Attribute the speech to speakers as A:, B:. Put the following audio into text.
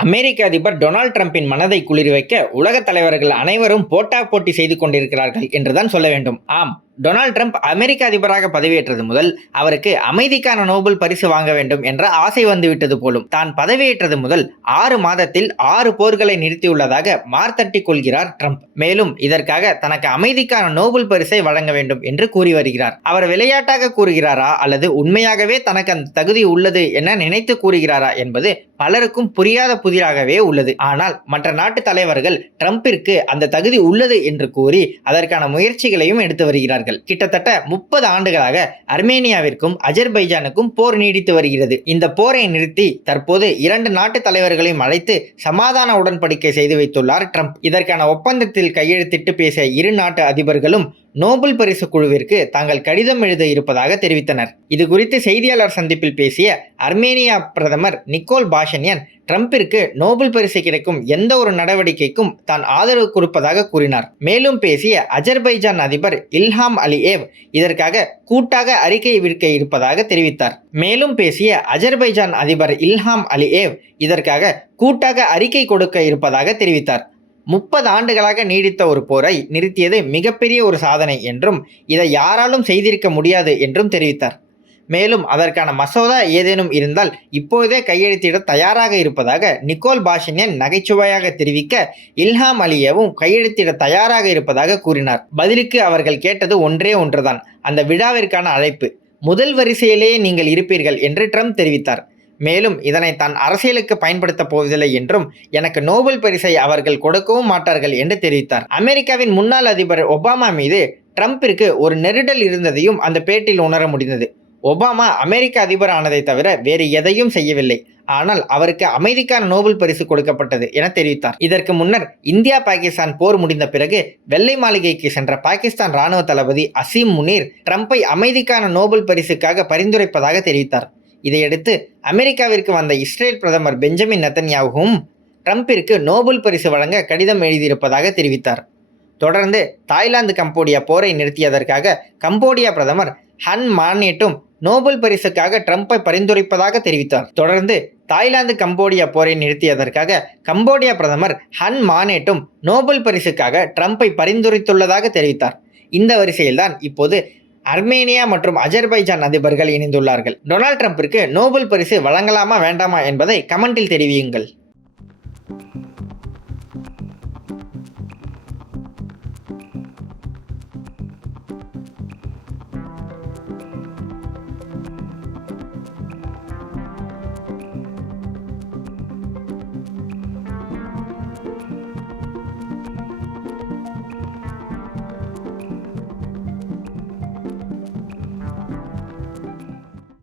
A: அமெரிக்க அதிபர் டொனால்ட் ட்ரம்பின் மனதை குளிர் வைக்க உலக தலைவர்கள் அனைவரும் போட்டா போட்டி செய்து கொண்டிருக்கிறார்கள் என்றுதான் சொல்ல வேண்டும். ஆம். டொனால்ட் ட்ரம்ப் அமெரிக்க அதிபராக பதவியேற்றது முதல் அவருக்கு அமைதிக்கான நோபல் பரிசு வாங்க வேண்டும் என்ற ஆசை வந்துவிட்டது போலும். தான் பதவியேற்றது முதல் ஆறு மாதத்தில் ஆறு போர்களை நிறுத்தியுள்ளதாக மார்த்தட்டி கொள்கிறார் ட்ரம்ப். மேலும் இதற்காக தனக்கு அமைதிக்கான நோபல் பரிசை வழங்க வேண்டும் என்று கூறி வருகிறார். அவர் விளையாட்டாக கூறுகிறாரா அல்லது உண்மையாகவே தனக்கு அந்த தகுதி உள்ளது என நினைத்து கூறுகிறாரா என்பது பலருக்கும் புரியாத புதிராகவே உள்ளது. ஆனால் மற்ற நாட்டு தலைவர்கள் ட்ரம்பிற்கு அந்த தகுதி உள்ளது என்று கூறி அதற்கான முயற்சிகளையும் எடுத்து வருகிறார்கள். கிட்டத்தட்ட முப்பது ஆண்டுகளாக அர்மேனியாவிற்கும் அஜர்பைஜானுக்கும் போர் நீடித்து வருகிறது. இந்த போரை நிறுத்தி தற்போது இரண்டு நாட்டு தலைவர்களையும் அழைத்து சமாதான உடன்படிக்கை செய்து வைத்துள்ளார் ட்ரம்ப். இதற்கான ஒப்பந்தத்தில் கையெழுத்திட்டு பேசிய இரு நாட்டு அதிபர்களும் நோபல் பரிசு குழுவிற்கு தாங்கள் கடிதம் எழுத இருப்பதாக தெரிவித்தனர். இது குறித்து செய்தியாளர் சந்திப்பில் பேசிய அர்மேனியா பிரதமர் நிக்கோல் பாஷன்யன் ட்ரம்பிற்கு நோபல் பரிசு கிடைக்கும் எந்த ஒரு நடவடிக்கைக்கும் தான் ஆதரவு கொடுப்பதாக கூறினார். மேலும் பேசிய அஜர்பைஜான் அதிபர் இல்ஹாம் அலியேவ் இதற்காக கூட்டாக அறிக்கை விடுக்க இருப்பதாக தெரிவித்தார். மேலும் பேசிய அஜர்பைஜான் அதிபர் இல்ஹாம் அலியேவ் இதற்காக கூட்டாக அறிக்கை கொடுக்க இருப்பதாக தெரிவித்தார். முப்பது ஆண்டுகளாக நீடித்த ஒரு போரை நிறுத்தியது மிகப்பெரிய ஒரு சாதனை என்றும் இதை யாராலும் செய்திருக்க முடியாது என்றும் தெரிவித்தார். மேலும் அதற்கான மசோதா ஏதேனும் இருந்தால் இப்போதே கையெழுத்திட தயாராக இருப்பதாக நிக்கோல் பாஷினியன் நகைச்சுவையாக தெரிவிக்க இல்ஹாம் அலியவும் கையெழுத்திட தயாராக இருப்பதாக கூறினார். பதிலுக்கு அவர்கள் கேட்டது ஒன்றே ஒன்றுதான். அந்த விழாவிற்கான அழைப்பு முதல் வரிசையிலேயே நீங்கள் இருப்பீர்கள் என்று ட்ரம்ப் தெரிவித்தார். மேலும் இதனை தான் அரசியலுக்கு பயன்படுத்தப் போவதில்லை என்றும் எனக்கு நோபல் பரிசை அவர்கள் கொடுக்கவும் மாட்டார்கள் என்று தெரிவித்தார். அமெரிக்காவின் முன்னாள் அதிபர் ஒபாமா மீது ட்ரம்பிற்கு ஒரு நெருடல் இருந்ததையும் அந்த பேட்டியில் உணர முடிந்தது. ஒபாமா அமெரிக்க அதிபர் ஆனதை தவிர வேறு எதையும் செய்யவில்லை. ஆனால் அவருக்கு அமைதிக்கான நோபல் பரிசு கொடுக்கப்பட்டது என தெரிவித்தார். இதற்கு முன்னர் இந்தியா பாகிஸ்தான் போர் முடிந்த பிறகு வெள்ளை மாளிகைக்கு சென்ற பாகிஸ்தான் ராணுவ தளபதி அசீம் முனீர் ட்ரம்ப்பை அமைதிக்கான நோபல் பரிசுக்காக பரிந்துரைப்பதாக தெரிவித்தார். இதையடுத்து அமெரிக்காவிற்கு வந்த இஸ்ரேல் பிரதமர் பெஞ்சமின் நெத்தன்யாவும் ட்ரம்பிற்கு நோபல் பரிசு வழங்க கடிதம் எழுதியிருப்பதாக தெரிவித்தார். தொடர்ந்து தாய்லாந்து கம்போடியா போரை நிறுத்தியதற்காக கம்போடியா பிரதமர் ஹன் மானேட்டும் நோபல் பரிசுக்காக ட்ரம்ப்பை பரிந்துரைப்பதாக தெரிவித்தார். தொடர்ந்து தாய்லாந்து கம்போடியா போரை நிறுத்தியதற்காக கம்போடியா பிரதமர் ஹன் மானேட்டும் நோபல் பரிசுக்காக ட்ரம்ப்பை பரிந்துரைத்துள்ளதாக தெரிவித்தார். இந்த வரிசையில்தான் இப்போது அர்மேனியா மற்றும் அஜர்பைஜான் அதிபர்கள் இணைந்துள்ளார்கள். டொனால்ட் ட்ரம்பிற்கு நோபல் பரிசு வழங்கலாமா வேண்டாமா என்பதை கமெண்டில் தெரிவியுங்கள்.